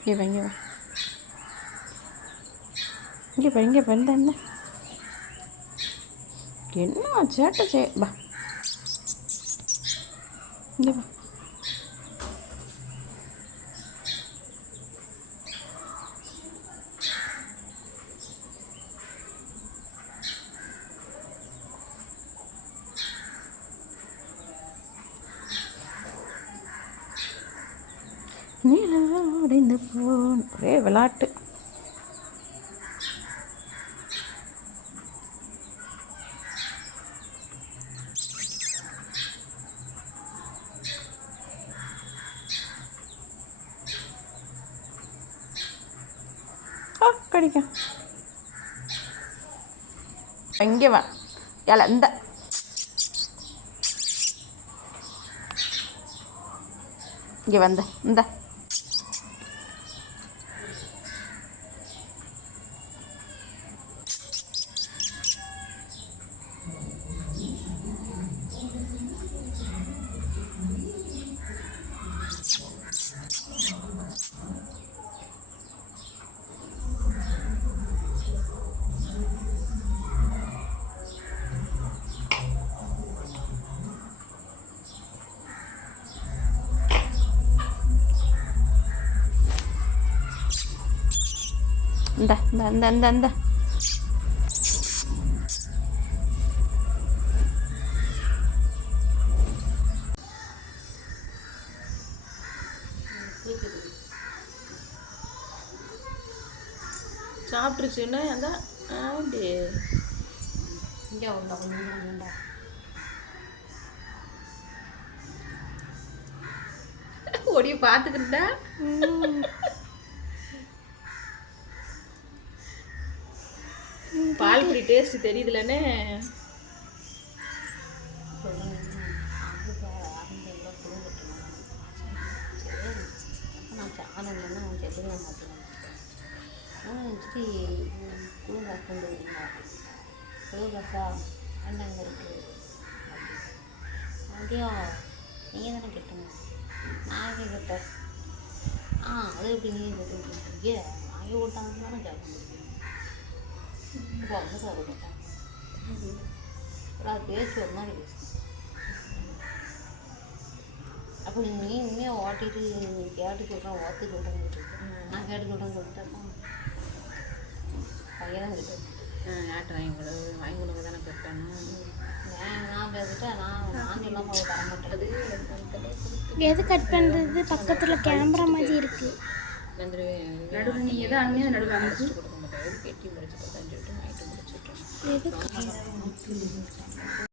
இங்கே வா இங்கே வா இங்கே வா இங்கே வந்த என்ன சேட்டை வா இங்கே வா நீடைந்த போன் ஒரே விளாட்டு. கடிக்கும் இங்கே வா ஏல இந்த இங்கே வந்த இந்த இந்த இந்த இந்த இந்த இந்த சாப்பிட்ருச்சுன்னா அந்த அப்படி இங்கே உண்டா கொஞ்சம் உண்டா ஓடிய பார்த்துக்கிட்டா பால்புரி டேஸ்ட் தெரியுதுலன்னு நான் சேனல்னா எப்படி சித்தி குழுங்காசு கொண்டு வரீங்களா குழுங்காசா அண்ணாங்க இருக்குது அப்படியா நீங்கள் தானே கேட்டீங்க நான் கேட்டேன் அது எப்படி நீங்கள் கேட்டீங்க வாங்கி ஓட்டாங்க தானே கேட்க வந்து சாப்பிட்டேன் அது பேச்சு ஒரு மாதிரி பேசு அப்போ நீ உண்மையாக ஓட்டிட்டு கேட்டு சொல்கிறேன் ஓத்து சொல்கிறேன்னு கேட்டுருக்கேன் நான் கேட்டு சொல்கிறேன்னு சொல்லிட்டேன் பையன் தான் கேட்டேன் ஆட்டு வாங்கி கொடுங்க தானே கேட்டேன் நான் பேசிட்டேன் நான் சொல்லாமல் தர மாட்டேன் எது கட் பண்ணுறது பக்கத்தில் கேமரா மாதிரி இருக்குது நடுவில் நீ எதை அண்மையாக நடுவில் அமைச்சு கொடுக்க மாட்டேன் கெட்டி முடிச்சு 5 விட்டு நைட்டு முடிச்சுட்டேன் எதுக்கு